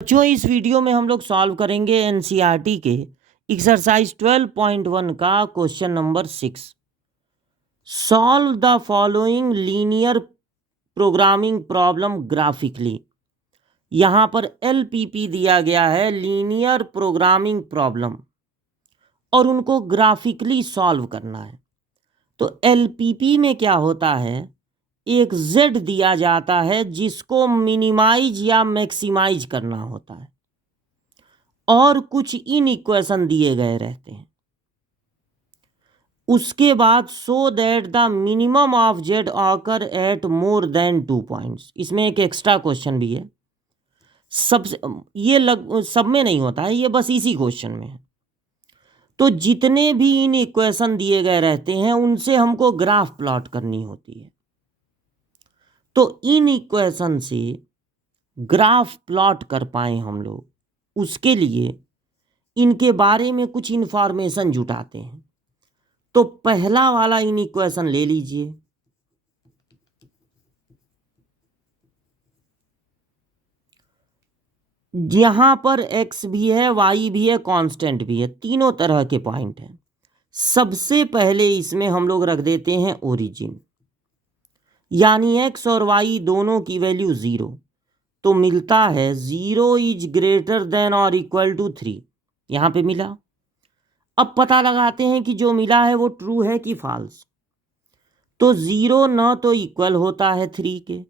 बच्चों इस वीडियो में हम लोग सॉल्व करेंगे एनसीईआरटी के एक्सरसाइज 12.1 का question number 6। Solve the following linear programming problem graphically. यहाँ पर एलपीपी दिया गया है, लीनियर प्रोग्रामिंग प्रॉब्लम, और उनको ग्राफिकली सॉल्व करना है। तो एलपीपी में क्या होता है, एक जेड दिया जाता है जिसको मिनिमाइज या मैक्सिमाइज करना होता है, और कुछ इन इक्वेशन दिए गए रहते हैं। उसके बाद so that the minimum of Z occur eight more than 2 points. इसमें एक एक्स्ट्रा क्वेश्चन भी है, सबसे ये सब में नहीं होता है, ये बस इसी क्वेश्चन में है। तो जितने भी इन इक्वेशन दिए गए रहते हैं उनसे हमको ग्राफ प्लॉट करनी होती है। तो इन इक्वेशन से ग्राफ प्लॉट कर पाए हम लोग, उसके लिए इनके बारे में कुछ इंफॉर्मेशन जुटाते हैं। तो पहला वाला इन इक्वेशन ले लीजिए। यहां पर x भी है, y भी है, कांस्टेंट भी है, तीनों तरह के पॉइंट हैं। सबसे पहले इसमें हम लोग रख देते हैं ओरिजिन, यानी x और y दोनों की वैल्यू 0। तो मिलता है 0 इज ग्रेटर देन और इक्वल टू 3। यहां पे मिला। अब पता लगाते हैं कि जो मिला है वो ट्रू है कि फॉल्स। तो 0 न तो इक्वल होता है 3 के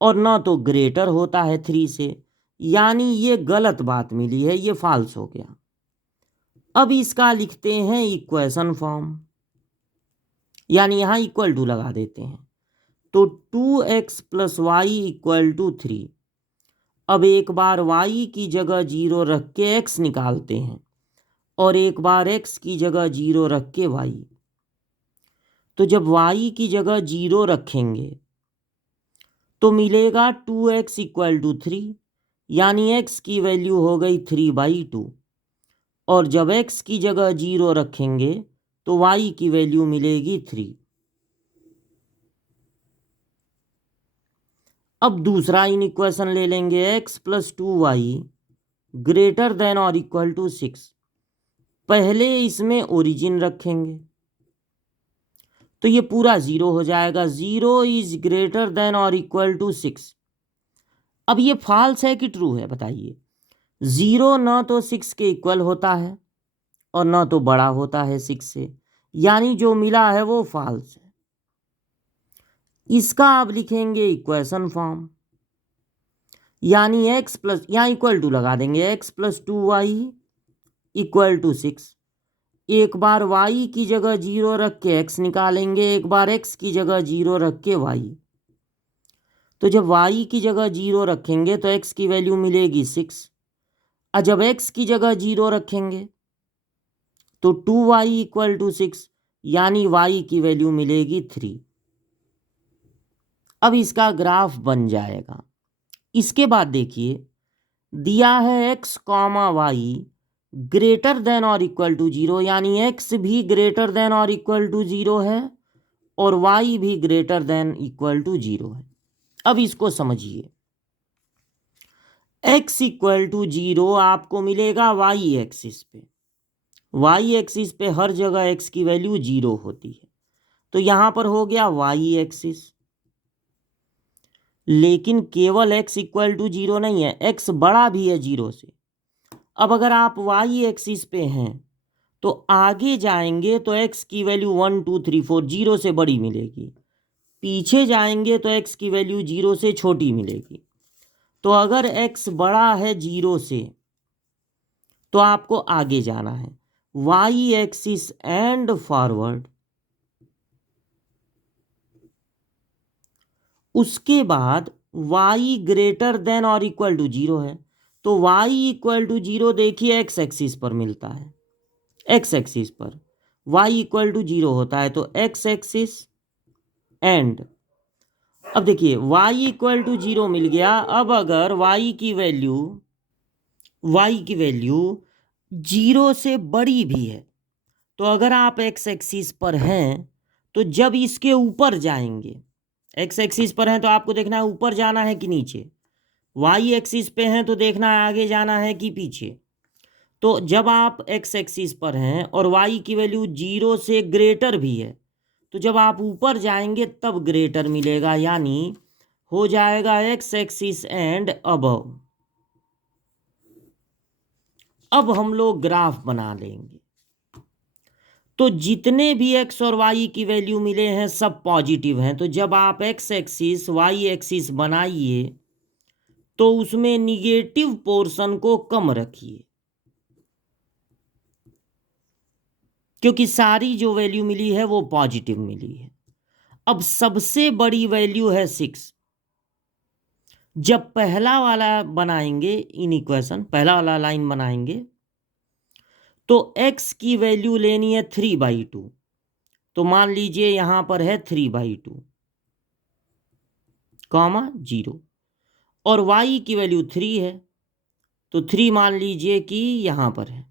और न तो ग्रेटर होता है 3 से, यानी ये गलत बात मिली है, ये फॉल्स हो गया। अब इसका लिखते हैं इक्वेशन फॉर्म, यानी यहां इक्वल टू लगा देते हैं। तो 2x plus Y equal to 3। अब एक बार y की जगह 0 रख के x निकालते हैं, और एक बार x की जगह 0 रख के y। तो जब y की जगह 0 रखेंगे तो मिलेगा 2x इक्वल टू 3, यानी x की वैल्यू हो गई 3/2। और जब x की जगह 0 रखेंगे तो y की वैल्यू मिलेगी 3। अब दूसरा इन इक्वेशन ले लेंगे, x plus 2y greater than और इक्वल टू 6। पहले इसमें ओरिजिन रखेंगे तो ये पूरा 0 हो जाएगा। 0 इज ग्रेटर देन और इक्वल टू 6। अब ये फॉल्स है कि ट्रू है, बताइए। 0 न तो 6 के इक्वल होता है और न तो बड़ा होता है 6 से, यानी जो मिला है वो फॉल्स है। इसका अब लिखेंगे इक्वेशन फॉर्म, यानी x प्लस, यहाँ इक्वल टू लगा देंगे, x plus 2y equal to 6। एक बार y की जगह 0 रख के x निकालेंगे, एक बार x की जगह 0 रख के y। तो जब y की जगह 0 रखेंगे तो x की वैल्यू मिलेगी 6, और जब x की जगह 0 रखेंगे तो 2y इक्वल टू 6, यानी y की वैल्यू मिलेगी 3। अब इसका ग्राफ बन जाएगा। इसके बाद देखिए, दिया है x comma y greater than और इक्वल टू 0, यानी x भी ग्रेटर देन और इक्वल टू 0 है और y भी ग्रेटर देन इक्वल टू 0 है। अब इसको समझिए, x इक्वल टू 0 आपको मिलेगा y एक्सिस पे। y एक्सिस पे हर जगह x की वैल्यू 0 होती है, तो यहां पर हो गया y एक्सिस। लेकिन केवल x इक्वल टू 0 नहीं है, x बड़ा भी है 0 से। अब अगर आप y एक्सिस पे हैं तो आगे जाएंगे तो x की वैल्यू 1 2 3 4 0 से बड़ी मिलेगी, पीछे जाएंगे तो x की वैल्यू 0 से छोटी मिलेगी। तो अगर x बड़ा है 0 से तो आपको आगे जाना है, y एक्सिस एंड फॉरवर्ड। उसके बाद y ग्रेटर देन और इक्वल टू 0 है, तो y इक्वल टू 0 देखिए x एक्सिस पर मिलता है। x एक्सिस पर y इक्वल टू 0 होता है, तो x एक्सिस एंड। अब देखिए y इक्वल टू 0 मिल गया। अब अगर y की वैल्यू 0 से बड़ी भी है, तो अगर आप x एक्सिस पर हैं तो जब इसके ऊपर जाएंगे, x एक्सिस पर हैं तो आपको देखना है ऊपर जाना है कि नीचे। वाई एक्सिस पे हैं तो देखना है आगे जाना है कि पीछे। तो जब आप एक्स एक्सिस पर हैं और वाई की वैल्यू 0 से ग्रेटर भी है, तो जब आप ऊपर जाएंगे तब ग्रेटर मिलेगा, यानी हो जाएगा एक्स एक्सिस एंड अबव। अब हम लोग ग्राफ बना लेंगे। तो जितने भी एक्स और वाई की वैल्यू मिले हैं सब पॉजिटिव हैं। तो जब आप एक्स एक्सिस वाई एक्सिस बनाइए तो उसमें निगेटिव पोर्शन को कम रखिए, क्योंकि सारी जो वैल्यू मिली है वो पॉजिटिव मिली है। अब सबसे बड़ी वैल्यू है 6। जब पहला वाला बनाएंगे इन इक्वेशन, पहला वाला लाइन बनाएंगे तो x की वैल्यू लेनी है 3/2। तो मान लीजिए यहां पर है 3/2 कॉमा 0, और y की वैल्यू 3 है तो 3 मान लीजिए कि यहां पर है।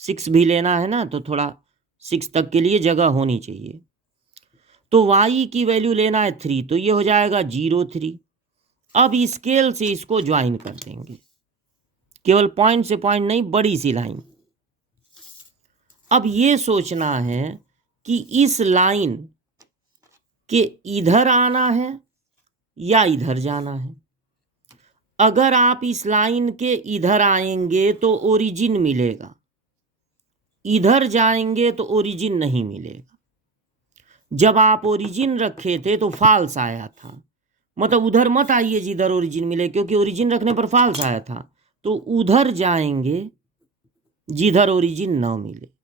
6 भी लेना है ना, तो थोड़ा 6 तक के लिए जगह होनी चाहिए। तो y की वैल्यू लेना है 3, तो ये हो जाएगा 0 3। अब स्केल से इसको ज्वाइन कर देंगे, केवल पॉइंट से पॉइंट नहीं, बड़ी सी लाइन। अब ये सोचना है कि इस लाइन के इधर आना है या इधर जाना है। अगर आप इस लाइन के इधर आएंगे तो ओरिजिन मिलेगा, इधर जाएंगे तो ओरिजिन नहीं मिलेगा। जब आप ओरिजिन रखे थे तो फॉल्स आया था, मतलब उधर मत आइए जिधर ओरिजिन मिले, क्योंकि ओरिजिन रखने पर फॉल्स आया था। तो उधर जाएंगे जिधर ओरिजिन न मिले।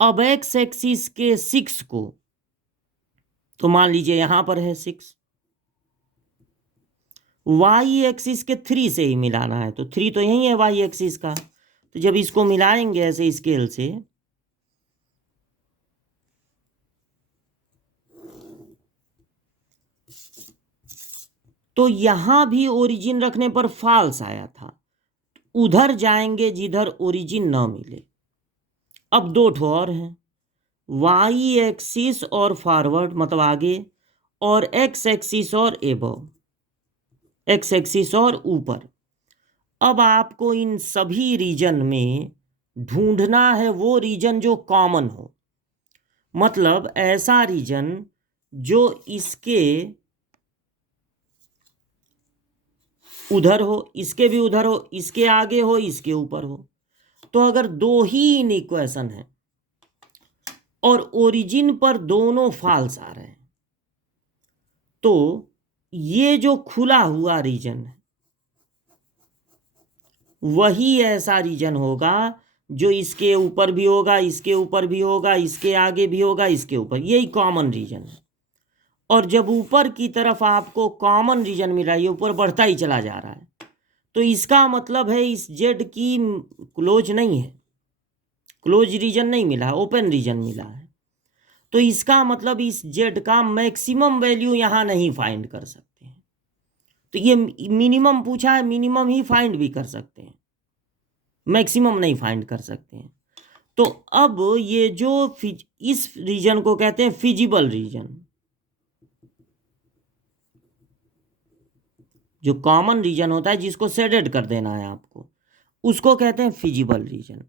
अब एक्स एक्सिस के 6 को, तो मान लीजिए यहां पर है 6, वाई एक्सिस के 3 से ही मिलाना है, तो 3 तो यही है वाई एक्सिस का। तो जब इसको मिलाएंगे ऐसे स्केल से, तो यहां भी ओरिजिन रखने पर फॉल्स आया था। उधर जाएंगे जिधर ओरिजिन न मिले। अब दो ठो और हैं, वाई एक्सिस और फॉरवर्ड मतलब आगे, और एक्स एक्सिस और एबव, एक्स एक्सिस और ऊपर। अब आपको इन सभी रीजन में ढूंढना है वो रीजन जो कॉमन हो, मतलब ऐसा रीजन जो इसके उधर हो, इसके भी उधर हो, इसके आगे हो, इसके ऊपर हो। तो अगर दो ही इन इक्वेशन है और ओरिजिन पर दोनों फॉल्स आ रहे हैं, तो ये जो खुला हुआ रीजन है वही ऐसा रीजन होगा जो इसके ऊपर भी होगा, इसके ऊपर भी होगा, इसके आगे भी होगा, इसके ऊपर, यही कॉमन रीजन है। और जब ऊपर की तरफ आपको कॉमन रीजन मिल रहा है, ये ऊपर बढ़ता ही चला जा रहा है, तो इसका मतलब है इस जेड की क्लोज नहीं है, क्लोज रीजन नहीं मिला, ओपन रीजन मिला है। तो इसका मतलब इस जेड का मैक्सिमम वैल्यू यहां नहीं फाइंड कर सकते हैं। तो ये मिनिमम पूछा है, मिनिमम ही फाइंड भी कर सकते हैं, मैक्सिमम नहीं फाइंड कर सकते हैं। तो अब ये जो इस रीजन को कहते हैं फिजिबल रीजन, जो कॉमन रीजन होता है जिसको शेडेड कर देना है आपको, उसको कहते हैं फिजिबल रीजन।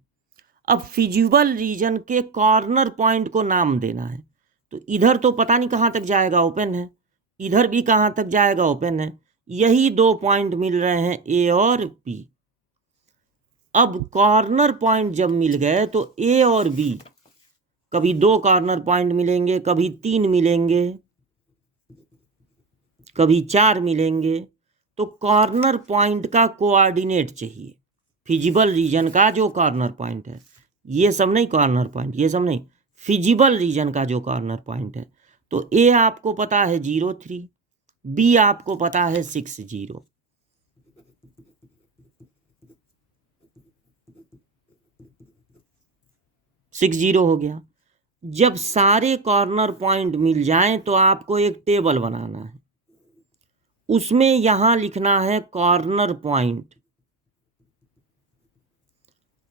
अब फिजिबल रीजन के कॉर्नर पॉइंट को नाम देना है। तो इधर तो पता नहीं कहाँ तक जाएगा, ओपन है, इधर भी कहाँ तक जाएगा, ओपन है। यही दो पॉइंट मिल रहे हैं ए और बी। अब कॉर्नर पॉइंट जब मिल गए तो ए और बी, कभी दो कॉर्नर पॉइंट मिलेंगे, कभी 3 मिलेंगे, कभी 4 मिलेंगे। तो कॉर्नर पॉइंट का कोऑर्डिनेट चाहिए, फिजिबल रीजन का जो कॉर्नर पॉइंट है, ये सब नहीं कॉर्नर पॉइंट, ये सब नहीं, फिजिबल रीजन का जो कॉर्नर पॉइंट है। तो ए आपको पता है 0 3, बी आपको पता है 6 0। सिक्स जीरो हो गया। जब सारे कॉर्नर पॉइंट मिल जाएं तो आपको एक टेबल बनाना है, उसमें यहां लिखना है कॉर्नर पॉइंट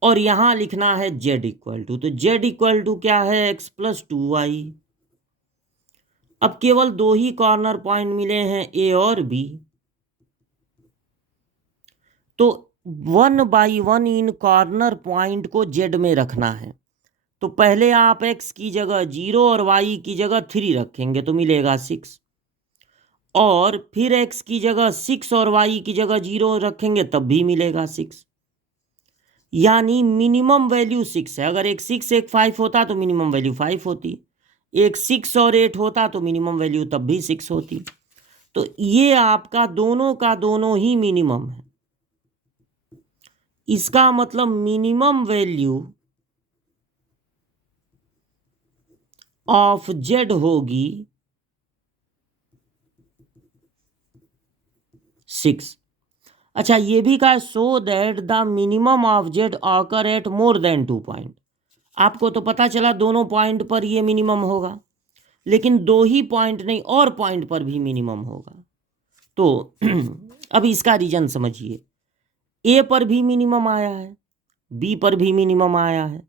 और यहां लिखना है z इक्वल टू। तो z इक्वल टू क्या है, x प्लस 2y। अब केवल दो ही कॉर्नर पॉइंट मिले हैं, ए और बी। तो 1/1 इन कॉर्नर पॉइंट को जेड में रखना है। तो पहले आप x की जगह 0 और y की जगह 3 रखेंगे तो मिलेगा 6, और फिर x की जगह 6 और y की जगह 0 रखेंगे तब भी मिलेगा 6। यानी मिनिमम वैल्यू 6 है। अगर एक 6 एक 5 होता तो मिनिमम वैल्यू 5 होती, एक 6 और 8 होता तो मिनिमम वैल्यू तब भी 6 होती। तो ये आपका दोनों का दोनों ही मिनिमम है। इसका मतलब मिनिमम वैल्यू ऑफ जेड होगी 6। अच्छा, ये भी कहा so that the minimum of Z occur eight more than 2 point. आपको तो पता चला दोनों पॉइंट पर ये मिनिमम होगा, लेकिन 2 ही पॉइंट नहीं और पॉइंट पर भी मिनिमम होगा। तो अब इसका रीजन समझिए। ए पर भी मिनिमम आया है, बी पर भी मिनिमम आया है,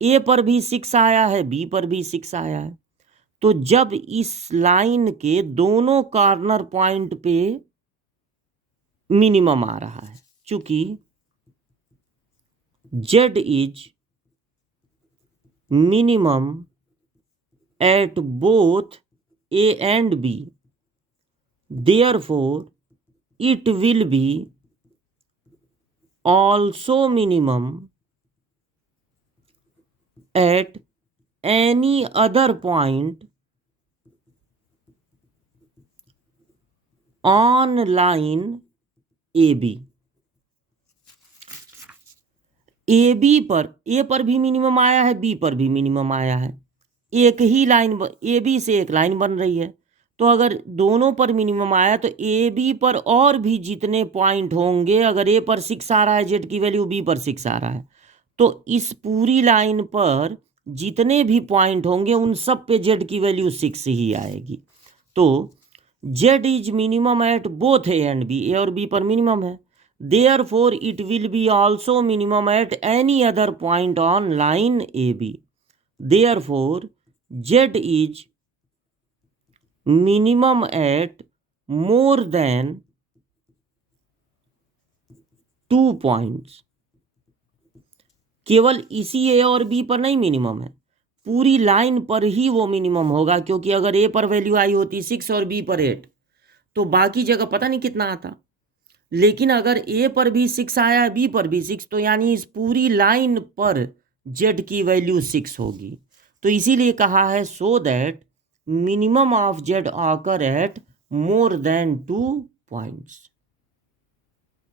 ए पर भी 6 आया है, बी पर भी 6 आया है। तो जब इस लाइन के दोनों कॉर्नर पॉइंट पे मिनिमम आ रहा है, चूंकि Z is minimum at both A and B, therefore it will be also minimum at any other point on line AB। A B पर, ए पर भी मिनिमम आया है, बी पर भी मिनिमम आया है, एक ही लाइन ए बी से एक लाइन बन रही है। तो अगर दोनों पर मिनिमम आया तो ए बी पर और भी जितने पॉइंट होंगे, अगर ए पर 6 आ रहा है जेड की वैल्यू, बी पर 6 आ रहा है, तो इस पूरी लाइन पर जितने भी पॉइंट होंगे उन सब पे जेड की वैल्यू 6 ही आएगी। तो Z is minimum at both A and B, A और बी पर मिनिमम है, therefore it will be also minimum at any other point on line AB, therefore Z is minimum at more than 2 points। केवल इसी ए और B पर नहीं minimum है, पूरी लाइन पर ही वो मिनिमम होगा, क्योंकि अगर ए पर वैल्यू आई होती 6 और बी पर 8 तो बाकी जगह पता नहीं कितना आता। लेकिन अगर ए पर भी 6 आया है, बी पर भी 6, तो यानी इस पूरी लाइन पर जेड की वैल्यू 6 होगी। तो इसीलिए कहा है so that minimum of Z occur eight more than 2 points.